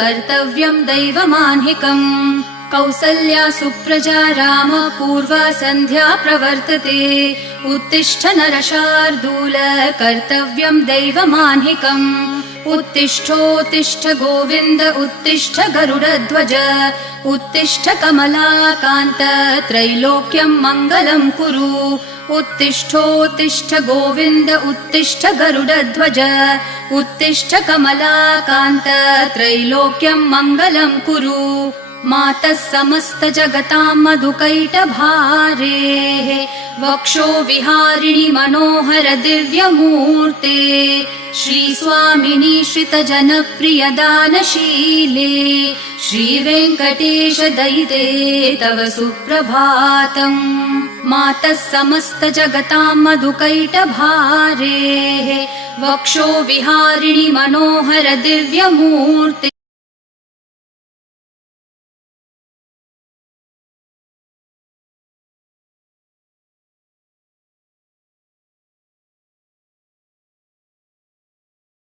कर्तव्यं दैवमान्हिकम् कौसल्या सुप्रजा राम पूर्वा सन्ध्या प्रवर्तते उत्तिष्ठ नरशार्दूल कर्तव्यं दैवमान्हिकम् उत्तिष्ठोत्तिष्ठ गोविन्द उत्तिष्ठ गरुडध्वज उत्तिष्ठ कमलाकान्त त्रैलोक्यं मङ्गलं कुरु उत्तिष्ठोत्तिष्ठ गोविन्द उत्तिष्ठ गरुडध्वज उत्तिष्ठ कमलाकान्त त्रैलोक्यं मङ्गलं कुरु मातः समस्त जगतां मधुकैटभारेः वक्षो विहारिणि मनोहर दिव्यमूर्ते श्रीस्वामिनि श्रितजनप्रिय दानशीले श्रीवेङ्कटेश दयिते तव सुप्रभातम् मातः समस्त जगतां मधुकैटभारेः वक्षो विहारिणि मनोहर दिव्यमूर्ते